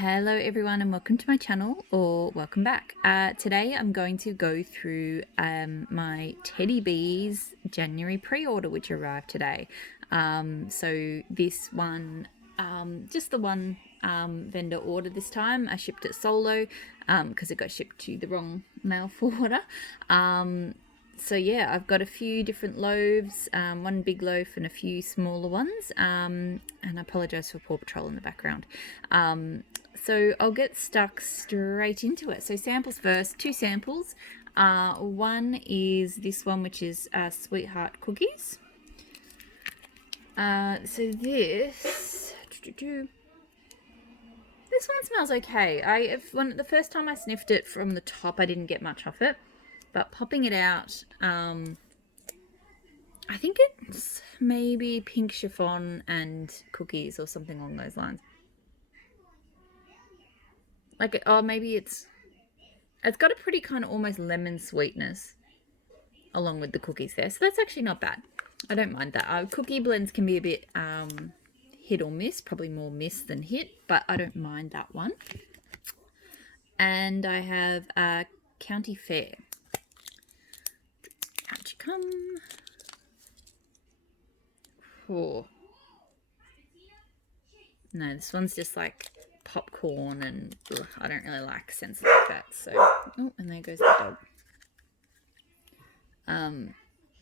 Hello everyone and welcome to my channel, or welcome back. Today I'm going to go through my Teddy Bees January pre-order which arrived today. So this one, just the one vendor order this time. I shipped it solo because it got shipped to the wrong mail forwarder. So yeah, I've got a few different loaves, one big loaf and a few smaller ones, and I apologise for Paw Patrol in the background. So I'll get stuck straight into it. So samples first, two samples. One is this one, which is Sweetheart Cookies. So this one smells okay. The first time I sniffed it from the top, I didn't get much off it. But popping it out, I think it's maybe pink chiffon and cookies or something along those lines. Maybe it's got a pretty kind of almost lemon sweetness along with the cookies there. So that's actually not bad. I don't mind that. Cookie blends can be a bit hit or miss, probably more miss than hit, but I don't mind that one. And I have County Fair. Out you come. Oh. No, this one's just like popcorn and I don't really like scents like that. So, oh, and there goes the dog.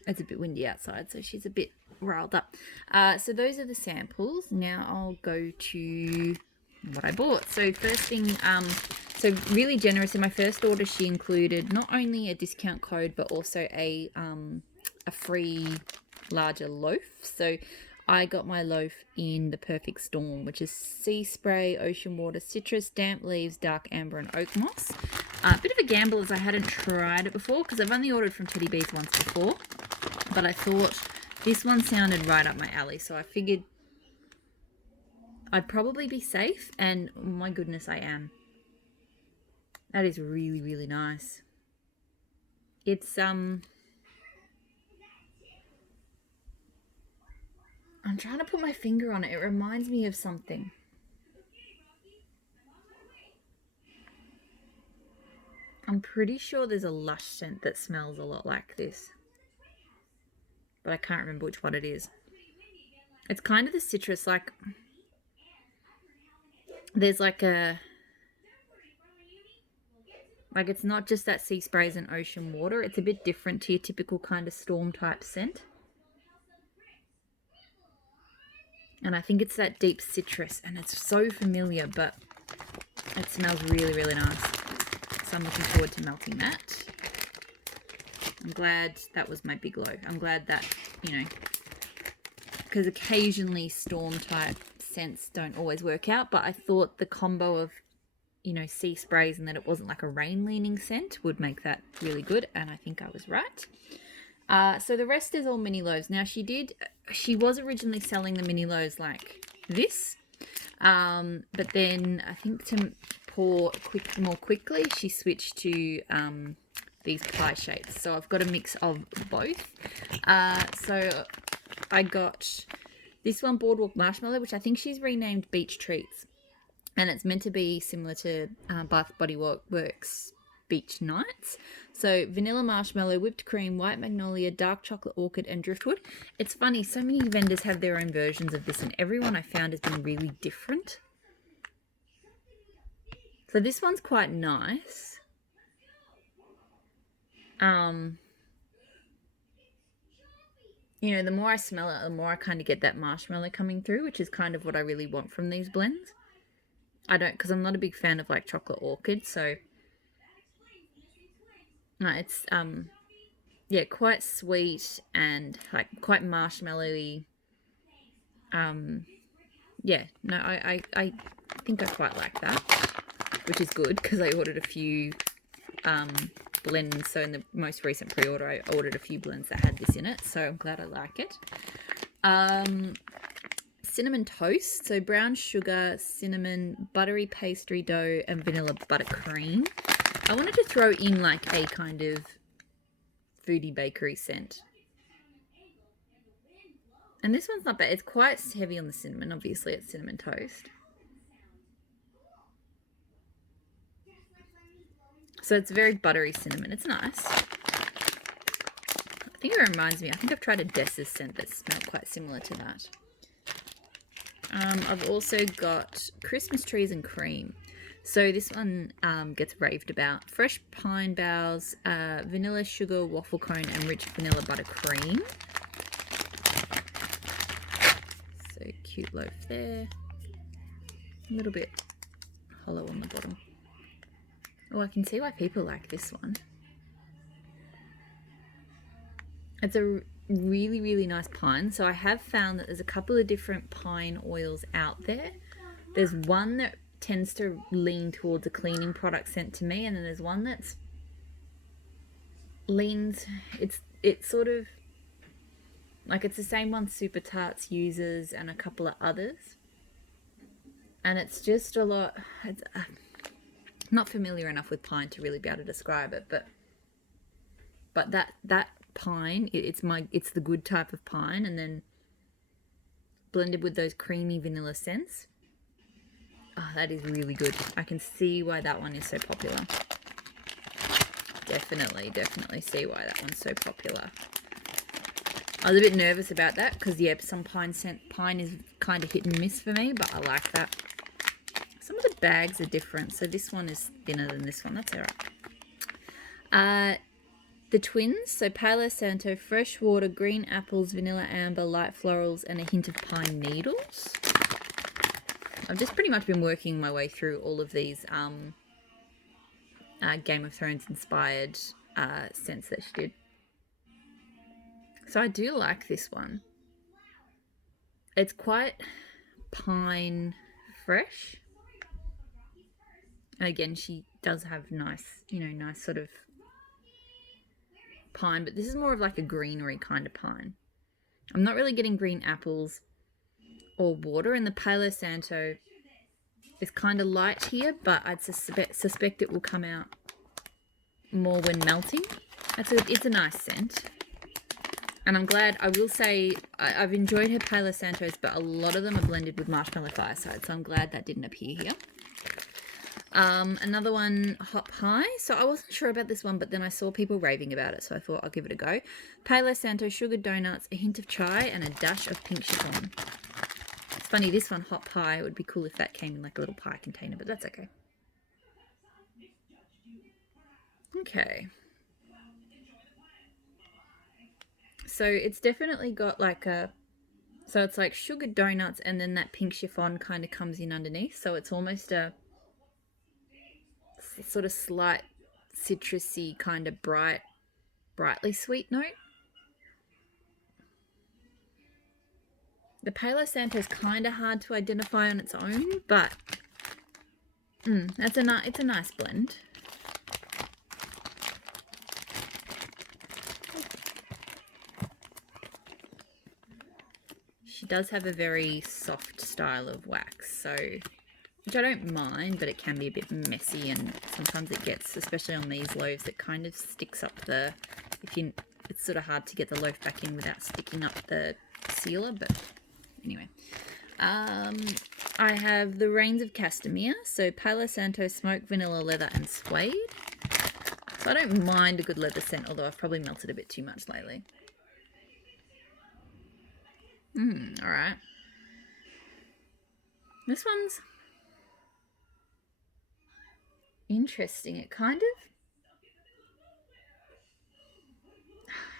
It's a bit windy outside, so she's a bit riled up. So those are the samples. Now I'll go to what I bought. So first thing, so really generous. In my first order, she included not only a discount code, but also a free larger loaf. So I got my loaf in the Perfect Storm, which is sea spray, ocean water, citrus, damp leaves, dark amber, and oak moss. A bit of a gamble as I hadn't tried it before because I've only ordered from Teddy Bees once before, but I thought this one sounded right up my alley, so I figured I'd probably be safe, and oh my goodness, I am. That is really, really nice. It's I'm trying to put my finger on it. It reminds me of something. I'm pretty sure there's a Lush scent that smells a lot like this, but I can't remember which one it is. It's kind of the citrus, like there's like it's not just that sea sprays and ocean water. It's a bit different to your typical kind of storm type scent. And I think it's that deep citrus, and it's so familiar, but it smells really, really nice. So I'm looking forward to melting that. I'm glad that was my big loaf. I'm glad that, because occasionally storm type scents don't always work out, but I thought the combo of, sea sprays and that it wasn't like a rain leaning scent would make that really good, and I think I was right. So the rest is all mini loaves. Now she was originally selling the mini loaves like this, but then I think to pour more quickly, she switched to these pie shapes. So I've got a mix of both. So I got this one, Boardwalk Marshmallow, which I think she's renamed Beach Treats, and it's meant to be similar to Bath Body Works Beach Nights. So vanilla marshmallow, whipped cream, white magnolia, dark chocolate orchid, and driftwood. It's funny, so many vendors have their own versions of this, and everyone I found has been really different. So this one's quite nice. The more I smell it, the more I kind of get that marshmallow coming through, which is kind of what I really want from these blends. Because I'm not a big fan of like chocolate orchid, so no, it's quite sweet and like quite marshmallowy. I think I quite like that, which is good because I ordered a few blends. So in the most recent pre-order, I ordered a few blends that had this in it, so I'm glad I like it. Cinnamon toast, so brown sugar, cinnamon, buttery pastry dough, and vanilla buttercream. I wanted to throw in like a kind of foodie bakery scent. And this one's not bad. It's quite heavy on the cinnamon. Obviously, it's cinnamon toast. So it's very buttery cinnamon. It's nice. I think it reminds me, I think I've tried a Dessa's scent that smelled quite similar to that. I've also got Christmas trees and cream. So this one gets raved about. Fresh pine boughs, vanilla sugar waffle cone, and rich vanilla buttercream. So cute loaf there. A little bit hollow on the bottom. Oh, I can see why people like this one. It's a really, really nice pine. So I have found that there's a couple of different pine oils out there. There's one that tends to lean towards a cleaning product scent to me, and then there's one that's leans, it's sort of like it's the same one Super Tarts uses and a couple of others, and it's just a lot. It's not familiar enough with pine to really be able to describe it, but that pine, it's the good type of pine, and then blended with those creamy vanilla scents. Oh, that is really good. I can see why that one is so popular. Definitely see why that one's so popular. I was a bit nervous about that because, yeah, some pine is kind of hit and miss for me, but I like that. Some of the bags are different, so this one is thinner than this one. That's all right. The twins, so Palo Santo, fresh water, green apples, vanilla amber, light florals, and a hint of pine needles. I've just pretty much been working my way through all of these Game of Thrones inspired scents that she did. So I do like this one. It's quite pine fresh. And again, she does have nice sort of pine, but this is more of like a greenery kind of pine. I'm not really getting green apples or water, and the Palo Santo is kind of light here, but I'd suspect it will come out more when melting. It's a nice scent, and I'm glad. I will say I've enjoyed her Palo Santos, but a lot of them are blended with Marshmallow Fireside, so I'm glad that didn't appear here. Another one, Hop High. So I wasn't sure about this one, but then I saw people raving about it, so I thought I'll give it a go. Palo Santo, sugar donuts, a hint of chai, and a dash of pink chiffon. It's funny, this one, Hop Pie, it would be cool if that came in like a little pie container, but that's okay. Okay. So it's definitely got like so it's like sugar donuts, and then that pink chiffon kind of comes in underneath. So it's almost a sort of slight citrusy kind of brightly sweet note. The Palo Santo is kind of hard to identify on its own, but it's a nice blend. She does have a very soft style of wax, so which I don't mind, but it can be a bit messy, and sometimes it gets, especially on these loaves, it kind of sticks up it's sort of hard to get the loaf back in without sticking up the sealer, but anyway. I have the Rains of Castamere, so Palo Santo, smoke, vanilla, leather, and suede. So I don't mind a good leather scent, although I've probably melted a bit too much lately. Alright. This one's interesting. It kind of...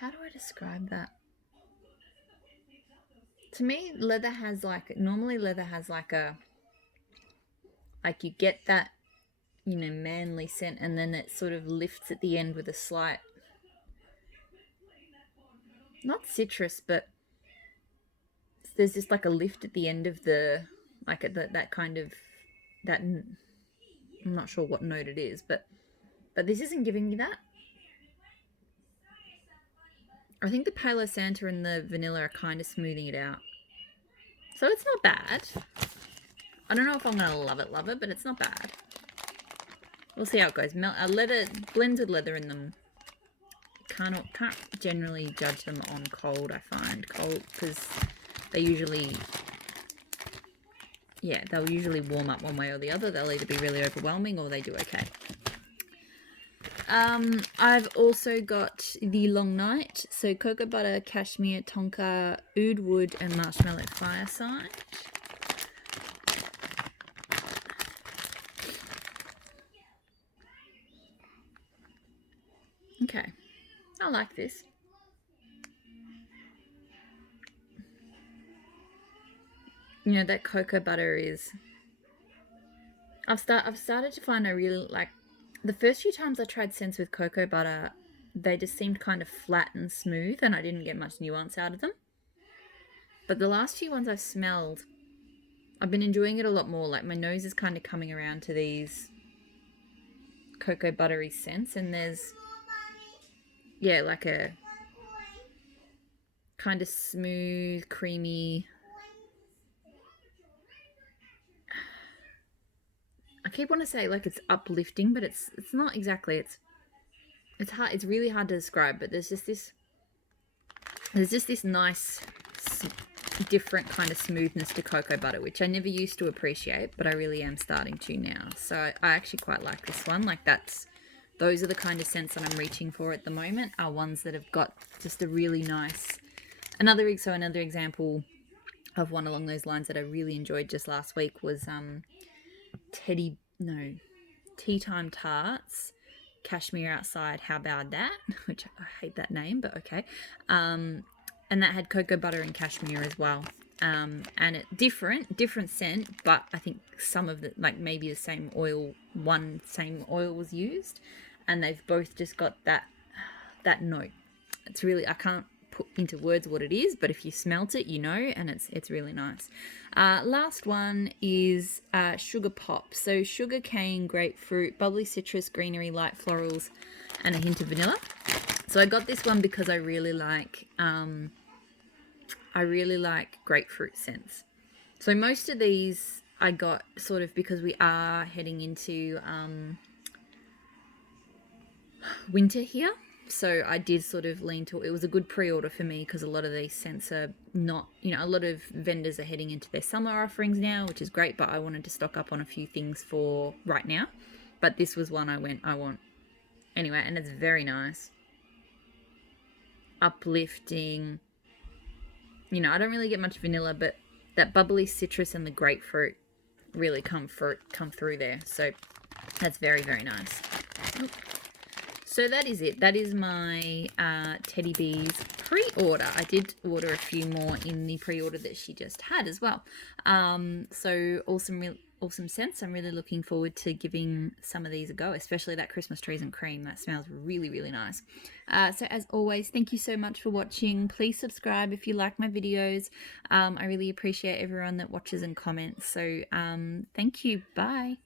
How do I describe that? To me, leather has like... Normally leather has like a... Like you get that, manly scent, and then it sort of lifts at the end with a slight... Not citrus, but... There's just like a lift at the end of the... Like that kind of... That... I'm not sure what note it is, but this isn't giving me that. I think the Palo Santo and the vanilla are kind of smoothing it out. So it's not bad. I don't know if I'm going to love it, but it's not bad. We'll see how it goes. Leather blends with leather in them. Can't generally judge them on cold, I find. Cold, because they usually... they'll usually warm up one way or the other. They'll either be really overwhelming or they do okay. I've also got the Long Night. So cocoa butter, cashmere, tonka, oud wood, and marshmallow fireside. Okay, I like this. You know, that cocoa butter is... I've started to find I really like... The first few times I tried scents with cocoa butter, they just seemed kind of flat and smooth, and I didn't get much nuance out of them. But the last few ones I've smelled, I've been enjoying it a lot more. Like, my nose is kind of coming around to these cocoa buttery scents, and there's, yeah, like a kind of smooth, creamy... I keep wanting to say like it's uplifting, but it's not exactly. It's hard. It's really hard to describe. But there's just this nice, different kind of smoothness to cocoa butter, which I never used to appreciate, but I really am starting to now. So I actually quite like this one. Like those are the kind of scents that I'm reaching for at the moment. Are ones that have got just a really nice. Another example of one along those lines that I really enjoyed just last week was Tea Time Tarts, Cashmere Outside, How About That, which I hate that name, but okay. And that had cocoa butter and cashmere as well. And it different scent, but I think some of the, like maybe the same oil was used, and they've both just got that note. It's really, I can't put into words what it is, but if you smelt it, you know, and it's really nice. Last one is Sugar Pop. So sugar cane, grapefruit, bubbly citrus, greenery, light florals, and a hint of vanilla. So I got this one because I really like grapefruit scents. So most of these I got sort of because we are heading into winter here. So I did sort of lean to it. Was a good pre-order for me because a lot of these scents are not, you know, a lot of vendors are heading into their summer offerings now, which is great, but I wanted to stock up on a few things for right now. But this was one I want. Anyway, and it's very nice. Uplifting. You know, I don't really get much vanilla, but that bubbly citrus and the grapefruit really come through there. So that's very, very nice. So that is it. That is my Teddy Bees pre-order. I did order a few more in the pre-order that she just had as well. So awesome scents. I'm really looking forward to giving some of these a go, especially that Christmas Trees and Cream. That smells really, really nice. So as always, thank you so much for watching. Please subscribe if you like my videos. I really appreciate everyone that watches and comments. So thank you. Bye.